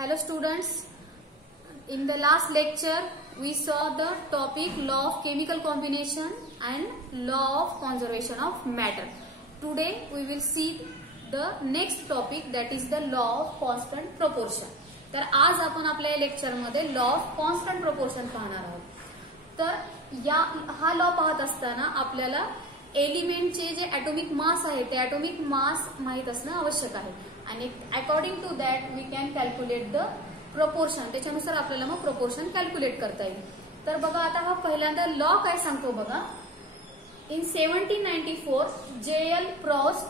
Hello students, in the last lecture we saw the topic law of chemical combination and law of conservation of matter. Today we will see the next topic, that is the law of constant proportion. तर आज आपण आपल्या lecture मध्ये law of constant proportion पाहणार आहोत. तर हा law पाहत असताना आपल्याला एलिमेंटचे जे ॲटॉमिक मास आहे ते ॲटॉमिक मास माहित असणं आवश्यक आहे आणि according to that we can calculate the proportion. त्याच्यानुसार आपल्याला मग प्रोपोर्शन कॅल्क्युलेट करता येईल. तर बघा आता हा पहिल्यांदा लॉ काय सांगतो बघा. In 1794, J.L. Proust,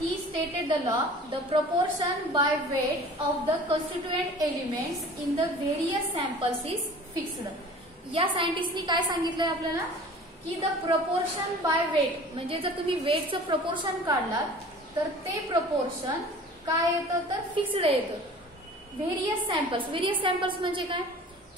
he stated the law, the proportion by weight of the constituent elements in the various samples is fixed. या सायंटिस्टनी काय सांगितलंय आपल्याला की द प्रपोर्शन बाय वेट, म्हणजे जर तुम्ही वेटचं प्रपोर्शन काढलात तर ते प्रपोर्शन काय येतं तर फिक्स्ड येतं. व्हेरियस सॅम्पल्स म्हणजे काय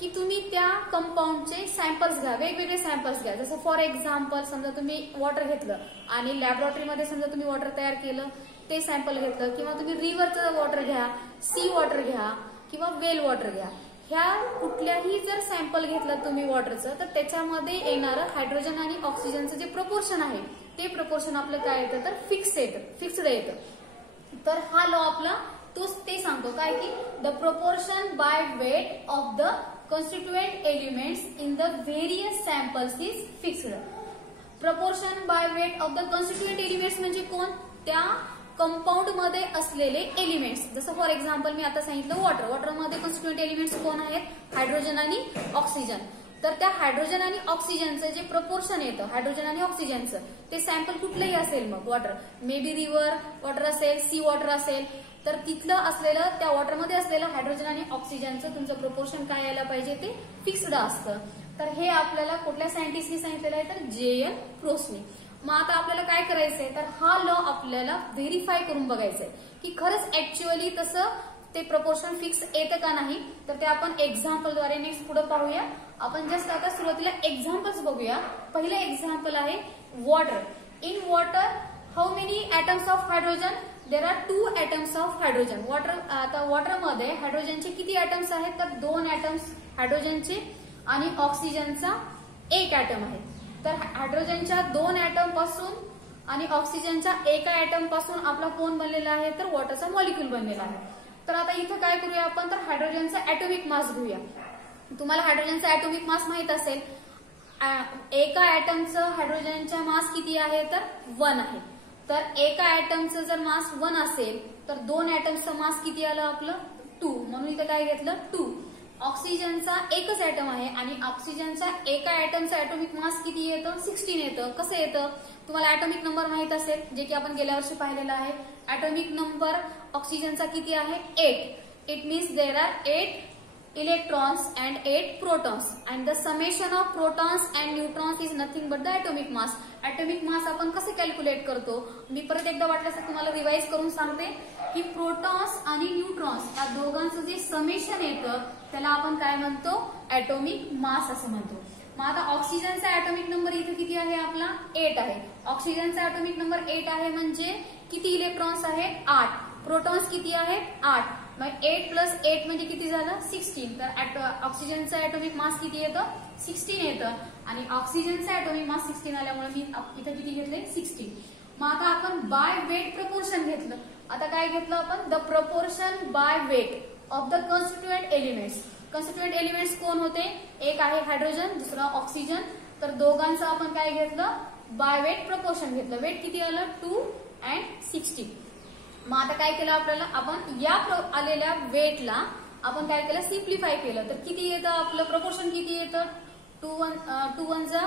की तुम्ही त्या कंपाऊंडचे सॅम्पल्स घ्या, वेगवेगळे सॅम्पल्स घ्या. जसं फॉर एक्झाम्पल समजा तुम्ही वॉटर घेतलं आणि लॅबोरेटरीमध्ये समजा तुम्ही वॉटर तयार केलं, ते सॅम्पल घेतलं, किंवा तुम्ही रिव्हरचं वॉटर घ्या, सी वॉटर घ्या किंवा वेल वॉटर घ्या. ह्या कुठल्याही जर सॅम्पल घेतलं तुम्ही वॉटरचं तर त्याच्यामध्ये येणारं हायड्रोजन आणि ऑक्सिजनचं जे प्रपोर्शन आहे ते प्रपोर्शन आपलं काय येतं तर फिक्स्ड येतं. तर हा लॉ आपला ते सांगतो काय की the proportion by weight of the constituent elements in the various samples is fixed. Proportion by weight of the constituent elements म्हणजे कोण, त्या कंपाऊंड मध्ये असलेले एलिमेंट्स. जसं फॉर एक्झाम्पल मी आता सांगितलं वॉटरमध्ये कॉन्स्टिट्युएंट एलिमेंट्स कोण आहेत, हायड्रोजन आणि ऑक्सिजन. तर त्या हायड्रोजन आणि ऑक्सिजनचं जे प्रपोर्शन येतं हायड्रोजन आणि ऑक्सिजनचं ते सॅम्पल कुठलंही असेल, मग water may be river water असेल, सी वॉटर असेल, तर तिथलं असलेलं त्या वॉटरमध्ये असलेलं हायड्रोजन आणि ऑक्सिजनचं तुमचं प्रपोर्शन काय यायला पाहिजे ते फिक्स्ड असतं. तर हे आपल्याला कुठल्या सायंटिस्टनी सांगितलेलं आहे तर J.L. प्रोस्टनी. मग आता आपल्याला काय करायचंय तर हा लॉ आपल्याला व्हेरीफाय करून बघायचंय की खरंच ऍक्च्युअली तसं ते प्रपोर्शन फिक्स येतं का नाही. तर ते आपण एक्झाम्पलद्वारे नेक्स्ट पुढे पाहूया. आपण जस्ट आता सुरुवातीला एक्झाम्पल्स बघूया. पहिलं एक्झाम्पल आहे water. In water how many atoms of hydrogen, there are 2 atoms of hydrogen. आता वॉटरमध्ये हायड्रोजनचे किती ॲटम्स आहेत तर 2 ॲटम्स हायड्रोजनचे आणि ऑक्सिजनचा 1 ॲटम आहे. तर हायड्रोजनच्या 2 ॲटम पासून आणि ऑक्सिजनच्या 1 ॲटम पासून आपला कोण बनलेला आहे तर वॉटरचा मॉलिक्यूल बनलेला आहे. तर आता इथं काय करूया आपण तर हायड्रोजनचा ॲटॉमिक मास घेऊया. तुम्हाला हायड्रोजनचा ॲटॉमिक मास माहित असेल. एका ॲटमचं हायड्रोजनचा मास किती आहे तर 1 आहे. तर एका ॲटमचं जर मास 1 असेल तर 2 ॲटमचं मास किती आलं आपलं 2, म्हणून इथं काय घेतलं 2. ऑक्सिजनचा एकच ॲटम आहे आणि ऑक्सिजनचा एका ॲटमचा ॲटॉमिक मास किती येतं 16 येतं. कसं येतं तुम्हाला ॲटॉमिक नंबर माहित असेल, जे की आपण गेल्या वर्षी पाहिलेला आहे. ॲटॉमिक नंबर ऑक्सिजनचा किती आहे 8. It means there are 8 electrons and 8 protons and the summation of protons and neutrons is nothing but the atomic mass. atomic mass आपण कसे कॅल्क्युलेट करतो, मी परत एकदा वाटल्यास तुम्हाला रिवाइज करून सांगते की प्रोटॉन्स आणि न्यूट्रॉन्स या दोघांचं जे समेशन येतं त्याला आपण काय म्हणतो ॲटॉमिक मास असं म्हणतो. मग आता ऑक्सिजनचा ॲटॉमिक नंबर इथे किती आहे आपला 8 आहे. ऑक्सिजनचा ॲटॉमिक नंबर 8 आहे म्हणजे किती इलेक्ट्रॉन्स आहेत 8, प्रोटॉन्स किती आहेत 8. मग 8 प्लस 8 म्हणजे किती झालं 16. तर ऑक्सिजनचा ॲटॉमिक मास किती येतं 16 येतं आणि ऑक्सिजनचा ॲटॉमिक मास 16 आल्यामुळे मी इथं किती घेतले 16. मग आता आपण बाय वेट प्रपोर्शन घेतलं. आता काय घेतलं आपण the proportion by weight of the constituent elements. Constituent elements कोण होते, एक आहे हायड्रोजन, दुसरा ऑक्सिजन. तर दोघांचं आपण काय घेतलं बाय वेट प्रपोर्शन घेतलं. वेट किती आलं 2 and 16. मग आता काय केलं आपल्याला आपण या आलेल्या वेटला आपण काय केलं सिम्प्लिफाय केलं. तर किती येतं आपलं प्रपोर्शन किती येतं 2 1 जा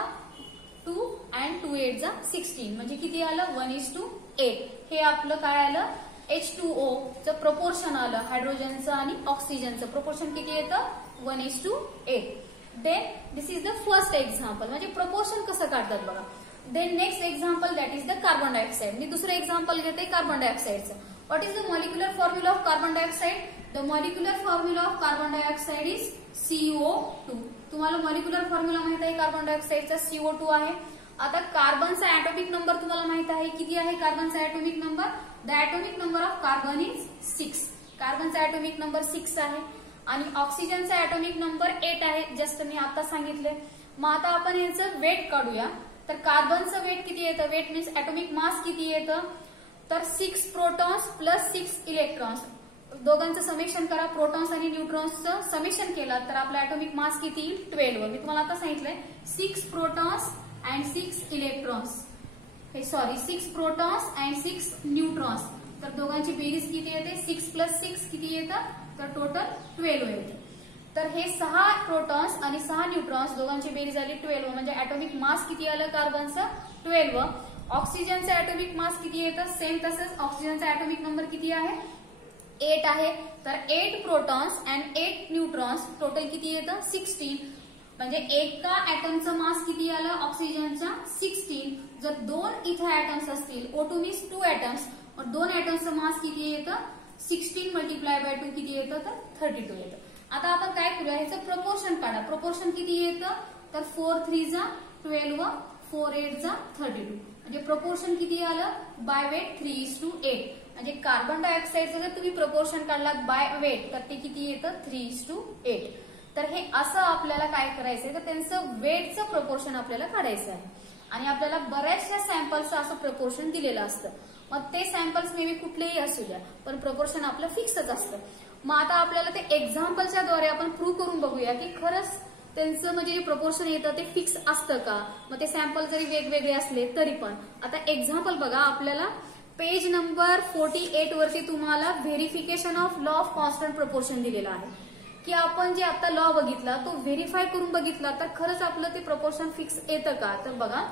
2 and 2 8 जा 16 म्हणजे किती आलं 1:8. हे आपलं काय आलं H2O चं प्रपोर्शन आलं. हायड्रोजनचं आणि ऑक्सिजनचं प्रपोर्शन किती येतं 1:8. Then this is the first example, म्हणजे प्रपोर्शन कसं काढतात बघा. Then next example that is the carbon dioxide. मी दुसरं एक्झाम्पल घेते कार्बन डायऑक्साइडचं. What is the molecular formula of carbon dioxide. The molecular formula of carbon dioxide is CO2. तुम्हाला molecular formula माहित आहे कार्बन डायऑक्साइडचा CO2 आहे. आता कार्बनचा ॲटॉमिक नंबर तुम्हाला माहित आहे किती आहे कार्बनचा atomic number. The atomic number of carbon is 6. कार्बनचा ऍटॉमिक नंबर 6 आहे आणि ऑक्सिजनचा ऍटॉमिक नंबर 8 आहे, जस्ट मी आता सांगितले. मग आता आपण यांचं वेट काढूया. तर कार्बनचं वेट किती येतं, वेट मीन्स ऍटॉमिक मास किती येतं, तर 6 प्रोटॉन्स प्लस 6 इलेक्ट्रॉन्स, दोघांचं समेशन करा. प्रोटॉन्स आणि न्यूट्रॉन्सचं समेशन केलं तर आपला ऍटॉमिक मास किती येईल, 12. मी तुम्हाला आता सांगितलंय 6 प्रोटॉन्स अँड 6 इलेक्ट्रॉन्स, हे सॉरी 6 प्रोटॉन्स अँड 6 न्यूट्रॉन्स, तर दोघांची बेरीज किती येते, 6 प्लस 6 किती येतं, तर टोटल 12 येते. तर हे 6 प्रोटॉन्स आणि 6 न्यूट्रॉन्स दोघांची बेरीज झाली 12, म्हणजे ऍटॉमिक मास किती आलं कार्बनचं 12. ऑक्सिजनचं ऍटॉमिक मास किती येतं, सेम तसंच ऑक्सिजनचा ऍटॉमिक नंबर किती आहे, 8 आहे. तर 8 प्रोटॉन्स अँड 8 न्यूट्रॉन्स, टोटल किती येतं 16, म्हणजे एका ऍटमचं मास किती आलं ऑक्सिजनच्या 16. जर 2 इथं ऍटम्स असतील, O2 मीन्स 2 ऍटम्स, और 2 ऍटम्सचं मास किती येतं 16 मल्टिप्लाय बाय 2 किती येतं, तर 32 येतं. आता आपण काय करूया, ह्याचं प्रपोर्शन काढा. प्रपोर्शन किती येतं, तर 4 3 जा 12, 4 8 जा 32, म्हणजे प्रपोर्शन किती आलं बाय वेट 3:8. म्हणजे कार्बन डायऑक्साईडचं जर तुम्ही प्रपोर्शन काढलात बाय वेट तर ते किती येतं 3:8. तर हे असं आपल्याला काय करायचंय, तर त्यांचं वेटचं प्रपोर्शन आपल्याला काढायचं आहे. आणि आपल्याला बऱ्याचशा सॅम्पल्सचं असं प्रपोर्शन दिलेलं असतं. मग ते सॅम्पल्स नेहमी कुठलेही असू द्या, पण प्रपोर्शन आपलं फिक्सच असतं. मग आता आपल्याला ते एक्झाम्पलच्या द्वारे आपण प्रूव्ह करून बघूया की खरंच त्यांचं म्हणजे जे प्रपोर्शन येतं ते फिक्स असतं का. मग ते सॅम्पल जरी वेगवेगळे असले तरी पण. आता एक्झाम्पल बघा, आपल्याला पेज नंबर 48 वरती तुम्हाला verification of law of constant proportion दिलेला आहे, की आपण जे आता लॉ बघितला तो व्हेरीफाय करून बघितला तर खरंच आपलं ते प्रपोर्शन फिक्स येतं का. तर बघा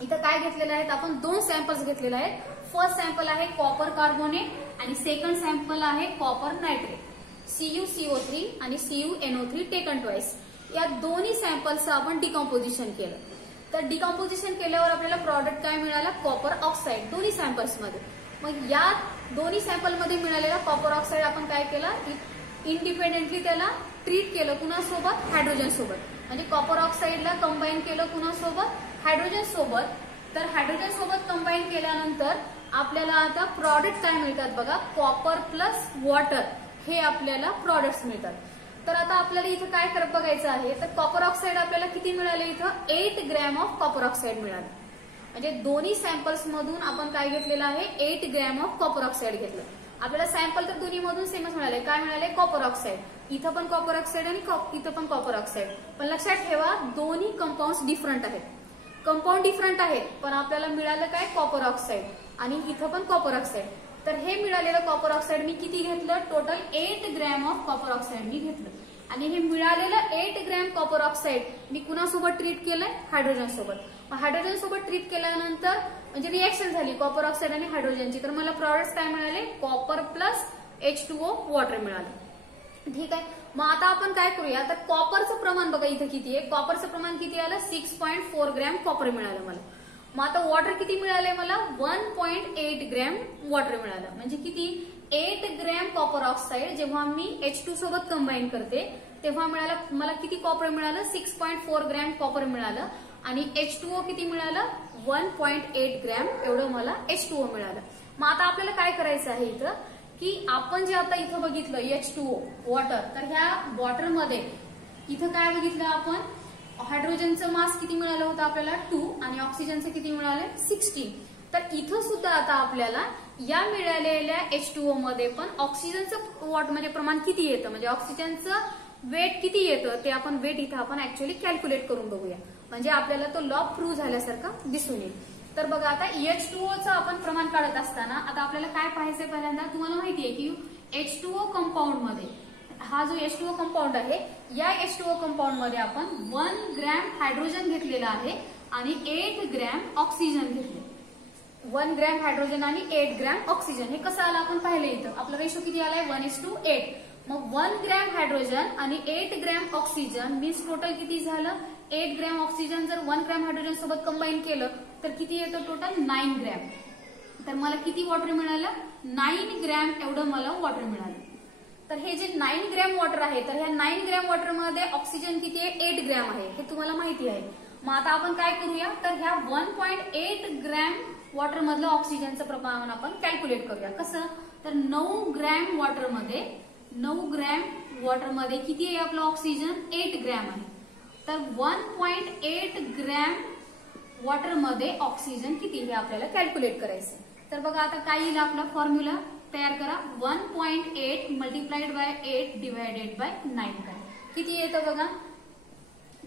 इथं काय घेतलेलं आहे, आपण 2 सॅम्पल्स घेतलेले आहेत. फर्स्ट सॅम्पल आहे कॉपर कार्बोनेट आणि सेकंड सॅम्पल आहे कॉपर नायट्रेट, CuCO3 आणि CuNO3 टेकन ट्वाइस. या दोन्ही सॅम्पल्सचं आपण डिकम्पोजिशन केलं. तर डिकम्पोजिशन केल्यावर आपल्याला प्रॉडक्ट काय मिळाला, कॉपर ऑक्साईड, दोन्ही सॅम्पल्समध्ये. मग या दोन्ही सॅम्पलमध्ये मिळालेला कॉपर ऑक्साईड आपण काय केलं, इंडिपेंडेंटली त्याला ट्रीट केलं, कुणासोबत, हायड्रोजन सोबत. म्हणजे कॉपर ऑक्साईडला कंबाईन केलं कुणासोबत, हायड्रोजन सोबत. तर हायड्रोजन सोबत कंबाईन केल्यानंतर आपल्याला आता प्रॉडक्ट काय मिळतात बघा, कॉपर प्लस वॉटर, हे आपल्याला प्रॉडक्ट्स मिळतात. तर आता आपल्याला इथं काय करत बघायचं आहे, तर कॉपर ऑक्साईड आपल्याला किती मिळाले, इथं 8 ग्रॅम ऑफ कॉपर ऑक्साईड मिळाले. म्हणजे दोन्ही सॅम्पल्स मधून आपण काय घेतलेलं आहे, 8 ग्रॅम ऑफ कॉपर ऑक्साईड घेतलं. आपल्याला सॅम्पल तर दोन्ही मधून सेमच मिळाले. काय मिळाले, कॉपर ऑक्साईड. इथं पण कॉपर ऑक्साईड आणि इथं पण कॉपर ऑक्साईड. पण लक्षात ठेवा दोन्ही कंपाऊंड डिफरंट आहेत. कंपाऊंड डिफरंट आहेत पण आपल्याला मिळालं काय, कॉपर ऑक्साईड. आणि इथं पण कॉपर ऑक्साईड. तर हे मिळालेलं कॉपर ऑक्साईड मी किती घेतलं, total 8 gram of copper oxide मी घेतलं. आणि हे मिळालेलं 8 ग्रॅम कॉपर ऑक्साईड मी कुणासोबत ट्रीट केलंय, हायड्रोजन सोबत. हायड्रोजन सोबत ट्रीट केल्यानंतर म्हणजे रिएक्शन झाली कॉपर ऑक्साईड आणि हायड्रोजनची, तर मला प्रॉडक्ट्स काय मिळाले, कॉपर प्लस H2O वॉटर मिळालं. ठीक आहे. मग आता आपण काय करूया, तर कॉपरचं प्रमाण बघा इथं किती आहे, कॉपरचं प्रमाण किती आलं, 6.4 ग्रॅम कॉपर मिळालं मला. मग आता वॉटर किती मिळालंय मला, 1.8 ग्रॅम वॉटर मिळालं. म्हणजे किती, 8 ग्रॅम कॉपर ऑक्साईड जेव्हा मी H2 सोबत कंबाईन करते तेव्हा मिळालं मला किती कॉपर मिळालं, 6.4 ग्रॅम कॉपर मिळालं. आणि H2O किती मिळालं, 1.8 ग्रॅम एवढं मला H2O मिळालं. मग आता आपल्याला काय करायचं आहे इथं, की आपण जे आता इथं बघितलं H2O वॉटर, तर ह्या वॉटरमध्ये इथं काय बघितलं आपण, हायड्रोजनचं मास किती मिळालं होतं आपल्याला 2 आणि ऑक्सिजनचं किती मिळालं 16. तर इथं सुद्धा आता आपल्याला या मिळालेल्या H2O मध्ये पण ऑक्सिजनचं म्हणजे प्रमाण किती येतं, म्हणजे ऑक्सिजनचं वेट किती येतं ते आपण वेट इथं आपण ऍक्च्युअली कॅल्क्युलेट करून बघूया, म्हणजे आपल्याला तो लॉ प्रूव्ह झाल्यासारखा दिसून येईल. तर बघा आता H2Oचं आपण प्रमाण काढत असताना आता आपल्याला काय पाहायचंय, पहिल्यांदा तुम्हाला माहितीये की H2O कंपाऊंड मध्ये हा जो H2O कंपाऊंड आहे या H2O कंपाऊंड मध्ये आपण 1 ग्रॅम हायड्रोजन घेतलेला आहे आणि 8 ग्रॅम ऑक्सिजन घेतले. 1 ग्रॅम हायड्रोजन आणि 8 ग्रॅम ऑक्सिजन. हे कसं आलं आपण पाहिलं, इथं आपला रेशो किती आलाय 1:8. मग 1 ग्रॅम हायड्रोजन आणि 8 ग्रॅम ऑक्सिजन मीन्स टोटल किती झालं, 8 ग्रॅम ऑक्सिजन जर 1 ग्रॅम हायड्रोजन सोबत कंबाईन केलं तर किती येतं, टोटल 9 ग्रॅम. तर मला किती वॉटर मिळालं, 9 ग्रॅम एवढं मला वॉटर मिळालं. तर हे जे 9 ग्रॅम वॉटर आहे, तर ह्या 9 ग्रॅम वॉटर मध्ये ऑक्सिजन किती आहे, 8 ग्रॅम आहे, हे तुम्हाला माहिती आहे. मग आता आपण काय करूया, तर ह्या 1.8 ग्रॅम वॉटर मधलं ऑक्सिजनचं प्रमाण आपण कॅल्क्युलेट करूया. कसं, तर 9 ग्रॅम वॉटरमध्ये किती आहे आपलं ऑक्सिजन? 8 ग्रॅम आहे. तर 1.8 ग्रॅम वॉटरमध्ये ऑक्सिजन किती हे आपल्याला कॅल्क्युलेट करायचं. तर बघा आता काय येईल आपला फॉर्म्युला तयार करा. 1.8 मल्टिप्लाइड बाय 8 डिवायडेड बाय 9 करा. किती येतं बघा?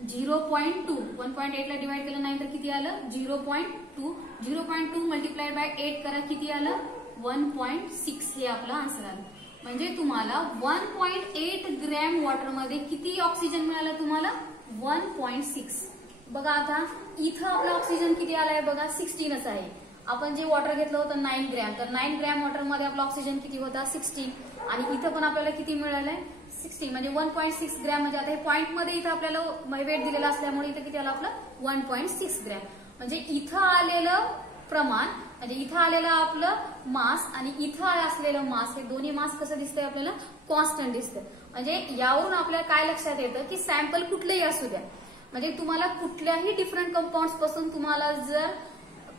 0.2. 1.8 ला डिवाइड केलं 9 तर किती आलं? 0.2. 0.2 मल्टिप्लाइड बाय 8 करा, किती आलं? 1.6 हे आपलं आन्सर आलं. म्हणजे तुम्हाला 1.8 ग्रॅम वॉटरमध्ये किती ऑक्सिजन मिळालं तुम्हाला? 1.6. बघा आता इथं आपला ऑक्सिजन किती आलाय बघा? 16च आहे. आपण जे वॉटर घेतलं होतं 9 ग्रॅम, तर 9 ग्रॅम वॉटरमध्ये आपला ऑक्सिजन किती होता? 16. आणि इथं पण आपल्याला किती मिळालंय? 16. म्हणजे 1.6 ग्रॅम. म्हणजे आता हे पॉईंटमध्ये इथं आपल्याला वेट दिलेला असल्यामुळे इथं किती आलं आपलं? 1.6 ग्रॅम. म्हणजे इथं आलेलं प्रमाण, म्हणजे इथं आलेलं आपलं मास आणि इथं असलेलं मास, हे दोन्ही मास कसं दिसतंय आपल्याला? कॉन्स्टंट दिसतंय. म्हणजे यावरून आपल्याला काय लक्षात येतं की सॅम्पल कुठलंही असू द्या, म्हणजे तुम्हाला कुठल्याही डिफरंट कंपाऊंड्स पासून तुम्हाला जर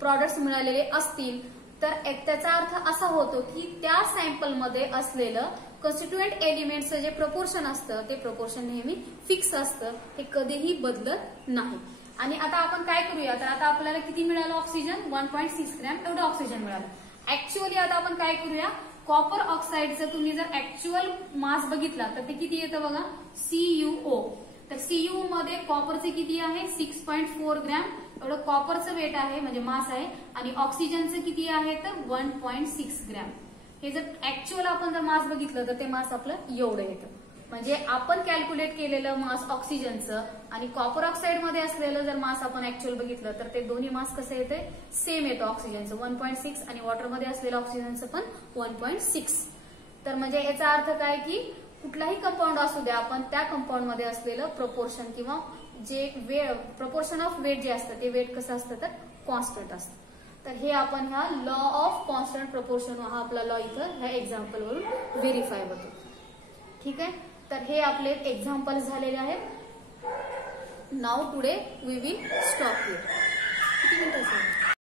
प्रॉडक्ट्स मिळालेले असतील तर त्याचा अर्थ असा होतो की त्या सॅम्पलमध्ये असलेलं कॉन्स्टिट्युएंट एलिमेंटचं जे प्रपोर्शन असतं ते प्रपोर्शन नेहमी फिक्स असतं, ते कधीही बदलत नाही. आणि आता आपण काय करूया, तर आता आपल्याला किती मिळालं ऑक्सिजन? 1.6 ग्रॅम एवढं ऑक्सिजन मिळालं. ऍक्च्युअली आता आपण काय करूया, कॉपर ऑक्साईडचं तुम्ही जर ऍक्च्युअल मास बघितला तर ते किती येतं बघा? CuO. तर CuO मध्ये कॉपरचे किती आहे? 6.4 ग्रॅम एवढं कॉपरचं वेट आहे, म्हणजे मास आहे. आणि ऑक्सिजनचं किती आहे? तर 1.6 ग्रॅम. हे जर ऍक्च्युअल आपण जर मास बघितलं तर ते मास आपलं एवढं येतं. म्हणजे आपण कॅल्क्युलेट केलेलं मास ऑक्सिजनचं आणि कॉपर ऑक्साईड मध्ये असलेलं जर मास आपण ऍक्च्युअल बघितलं तर ते दोन्ही मास कसं येते? सेम येतं. ऑक्सिजनचं 1.6 आणि वॉटरमध्ये असलेलं ऑक्सिजनचं पण 1.6. तर म्हणजे याचा अर्थ काय की कुठलाही कंपाऊंड असू द्या, आपण त्या कंपाऊंड मध्ये असलेलं प्रपोर्शन किंवा जे प्रपोर्शन ऑफ वेट जे असतं ते वेट कसं असतं? तर कॉन्स्टंट असतं. तर हे आपण ह्या लॉ ऑफ कॉन्स्टंट प्रपोर्शन हा आपला लॉ इथं ह्या एक्झाम्पल वरून व्हेरीफाय होतो. ठीक आहे. तर हे आपले एक्झाम्पल झालेले आहेत. Now today we will stop here. किती मिनिटं?